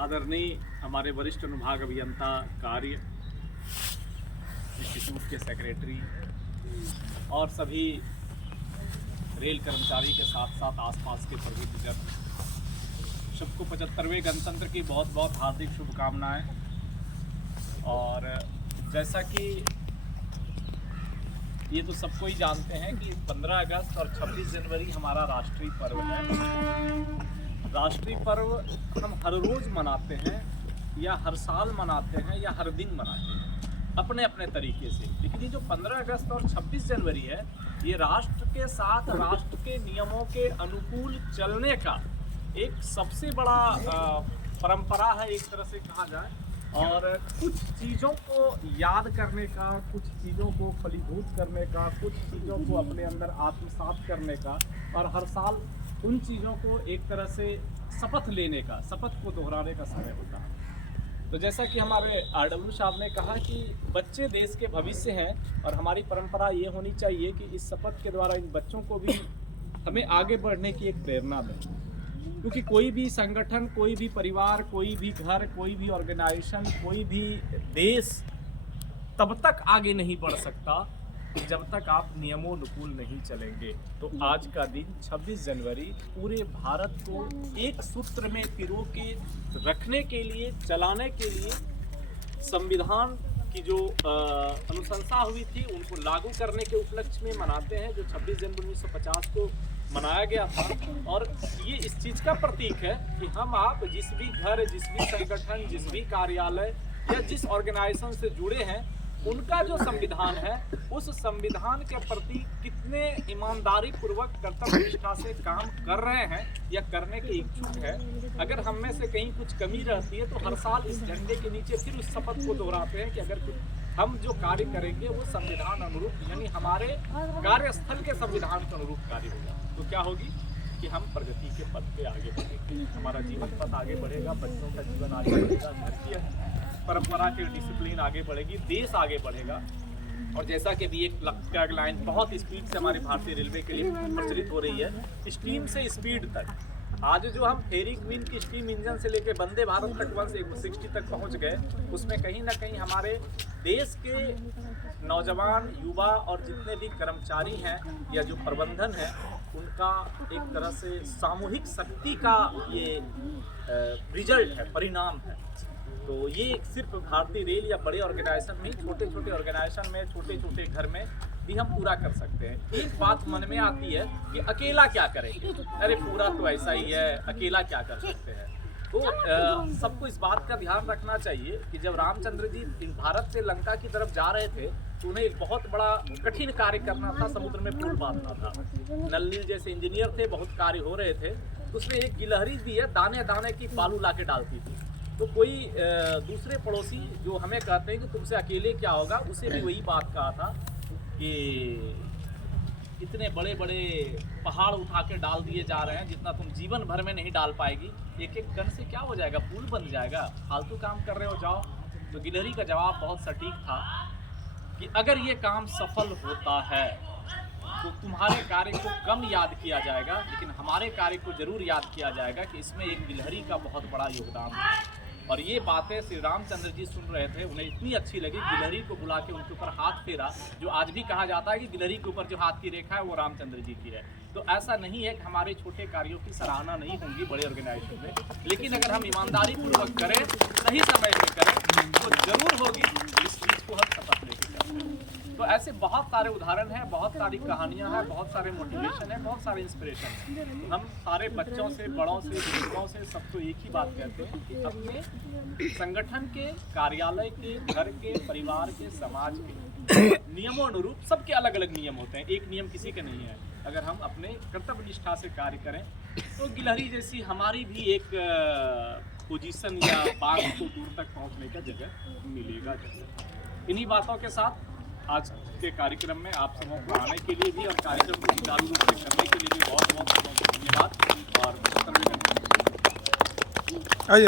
आदरणीय हमारे वरिष्ठ अनुभाग अभियंता कार्य, इंस्टीट्यूट के सेक्रेटरी और सभी रेल कर्मचारी के साथ साथ आसपास के सभी बुजुर्ग, सबको 75वें गणतंत्र की बहुत बहुत हार्दिक शुभकामनाएं। और जैसा कि ये तो सबको ही जानते हैं कि 15 अगस्त और 26 जनवरी हमारा राष्ट्रीय पर्व है। राष्ट्रीय पर्व हम हर रोज़ मनाते हैं या हर साल मनाते हैं या हर दिन मनाते हैं अपने अपने तरीके से। लेकिन ये जो 15 अगस्त और 26 जनवरी है, ये राष्ट्र के साथ राष्ट्र के नियमों के अनुकूल चलने का एक सबसे बड़ा परंपरा है, एक तरह से कहा जाए। और कुछ चीज़ों को याद करने का, कुछ चीज़ों को फलीभूत करने का, कुछ चीज़ों को अपने अंदर आत्मसात करने का, और हर साल उन चीज़ों को एक तरह से शपथ लेने का, शपथ को दोहराने का समय होता है। तो जैसा कि हमारे RW साहब ने कहा कि बच्चे देश के भविष्य हैं, और हमारी परंपरा ये होनी चाहिए कि इस शपथ के द्वारा इन बच्चों को भी हमें आगे बढ़ने की एक प्रेरणा दें। क्योंकि कोई भी संगठन, कोई भी परिवार, कोई भी घर, कोई भी ऑर्गेनाइजेशन, कोई भी देश तब तक आगे नहीं बढ़ सकता जब तक आप नियमोनुकूल नहीं चलेंगे। तो आज का दिन 26 जनवरी पूरे भारत को एक सूत्र में पिरो के रखने के लिए, चलाने के लिए, संविधान की जो अनुशंसा हुई थी उनको लागू करने के उपलक्ष्य में मनाते हैं, जो 26 जनवरी 1950 को मनाया गया था। और ये इस चीज़ का प्रतीक है कि हम आप जिस भी घर, जिस भी संगठन, जिस भी कार्यालय या जिस ऑर्गेनाइजेशन से जुड़े हैं, उनका जो संविधान है उस संविधान के प्रति कितने ईमानदारी पूर्वक, कर्तव्य निष्ठा से काम कर रहे हैं या करने के इच्छुक है। अगर हम में से कहीं कुछ कमी रहती है तो हर साल इस झंडे के नीचे फिर उस शपथ को दोहराते हैं कि अगर हम जो कार्य करेंगे वो संविधान अनुरूप, यानी हमारे कार्यस्थल के संविधान के अनुरूप कार्य होगा। तो क्या होगी कि हम प्रगति के पथ पे आगे बढ़ेंगे, हमारा जीवन पथ आगे बढ़ेगा, बच्चों का जीवन आगे बढ़ेगा, घर की परंपरा के डिसिप्लिन आगे बढ़ेगी, देश आगे बढ़ेगा। और जैसा कि भी एक टैग लाइन बहुत स्पीड से हमारी भारतीय रेलवे के लिए प्रचलित हो रही है, स्टीम से स्पीड तक। आज जो हम फेरी क्वीन की स्टीम इंजन से लेकर वंदे भारत तक 160 तक पहुंच गए, उसमें कहीं ना कहीं हमारे देश के नौजवान, युवा और जितने भी कर्मचारी हैं या जो प्रबंधन है, उनका एक तरह से सामूहिक शक्ति का ये रिजल्ट है, परिणाम है। तो ये सिर्फ भारतीय रेल या बड़े ऑर्गेनाइजेशन में, छोटे छोटे ऑर्गेनाइजेशन में, छोटे छोटे घर में भी हम पूरा कर सकते हैं। एक बात मन में आती है कि अकेला क्या करेंगे, अरे पूरा तो ऐसा ही है, अकेला क्या कर सकते हैं। तो सबको इस बात का ध्यान रखना चाहिए कि जब रामचंद्र जी भारत से लंका की तरफ जा रहे थे तो उन्हें एक बहुत बड़ा कठिन कार्य करना था, समुद्र में पुल बांधना था। नल नील जैसे इंजीनियर थे, बहुत कार्य हो रहे थे। तो उसमें एक गिलहरी भी है, दाने दाने की बालू ला के डालती थी। तो कोई दूसरे पड़ोसी जो हमें कहते हैं कि तुमसे अकेले क्या होगा, उसे भी वही बात कहा था कि इतने बड़े बड़े पहाड़ उठा के डाल दिए जा रहे हैं, जितना तुम जीवन भर में नहीं डाल पाएगी, एक एक टन से क्या हो जाएगा, पुल बन जाएगा, फालतू काम कर रहे हो, जाओ। तो गिलहरी का जवाब बहुत सटीक था कि अगर ये काम सफल होता है तो तुम्हारे कार्य को कम याद किया जाएगा, लेकिन हमारे कार्य को जरूर याद किया जाएगा कि इसमें एक गिलहरी का बहुत बड़ा योगदान है। और ये बातें श्री रामचंद्र जी सुन रहे थे, उन्हें इतनी अच्छी लगी, गिलहरी को बुला के उनके ऊपर हाथ फेरा। जो आज भी कहा जाता है कि गिलहरी के ऊपर जो हाथ की रेखा है वो रामचंद्र जी की है। तो ऐसा नहीं है कि हमारे छोटे कार्यों की सराहना नहीं होगी बड़े ऑर्गेनाइजेशन में, लेकिन अगर हम ईमानदारी पूर्वक करें, सही समय में करें, तो जरूर होगी। इस चीज़ को हम शपथ लेके चलते। तो ऐसे बहुत सारे उदाहरण हैं, बहुत सारी कहानियां हैं, बहुत सारे मोटिवेशन है, बहुत सारे इंस्पिरेशन है। हम सारे बच्चों से, बड़ों से, बुजुर्गों से सबको एक ही बात कहते हैं कि अपने संगठन के, कार्यालय के, घर के, परिवार के, समाज के नियमों अनुरूप, सबके अलग अलग नियम होते हैं, एक नियम किसी का नहीं है। अगर हम अपने कर्तव्य निष्ठा से कार्य करें तो गिलहरी जैसी हमारी भी एक पोजीशन या बात को दूर तक पहुंचने का जगह मिलेगा। इन्हीं बातों के साथ आज के कार्यक्रम में आप सबों को आने के लिए भी और कार्यक्रम को सुचारू रूप से करने के लिए भी बहुत बहुत धन्यवाद। और